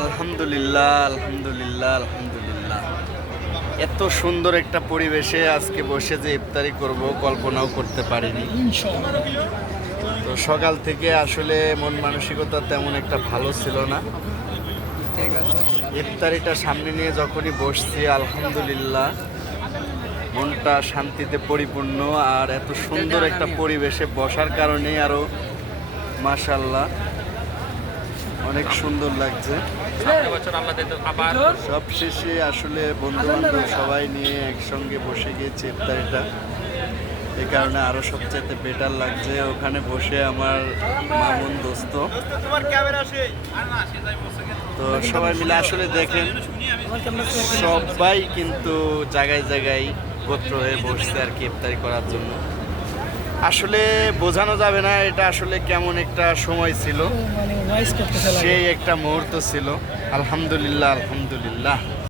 আলহামদুলিল্লাহ আলহামদুলিল্লাহ আলহামদুলিল্লাহ। এত সুন্দর একটা পরিবেশে আজকে বসে যে ইফতারি করব কল্পনাও করতে পারিনি। তো সকাল থেকে আসলে মন মানসিকতা তেমন একটা ভালো ছিল না। ইফতারিটা সামনে নিয়ে যখনই বসছি আলহামদুলিল্লাহ মনটা শান্তিতে পরিপূর্ণ। আর এত সুন্দর একটা পরিবেশে বসার কারণেই আরো মাশাআল্লাহ অনেক সুন্দর লাগছে। সব শেষে আসলে বন্ধু বান্ধব সবাই নিয়ে একসঙ্গে বসে গিয়েছে ইফতারিটা, এই কারণে আরো সবচেয়ে বেটার লাগছে। ওখানে বসে আমার মামুন দোস্ত, তো সবাই মিলে আসলে দেখেন সবাই কিন্তু জায়গায় জায়গায় একত্র হয়ে বসছে আর কি ইফতারি করার জন্য। আসলে বোঝানো যাবে না এটা আসলে কেমন একটা সময় ছিল, সেই একটা মুহূর্ত ছিল। আলহামদুলিল্লাহ আলহামদুলিল্লাহ।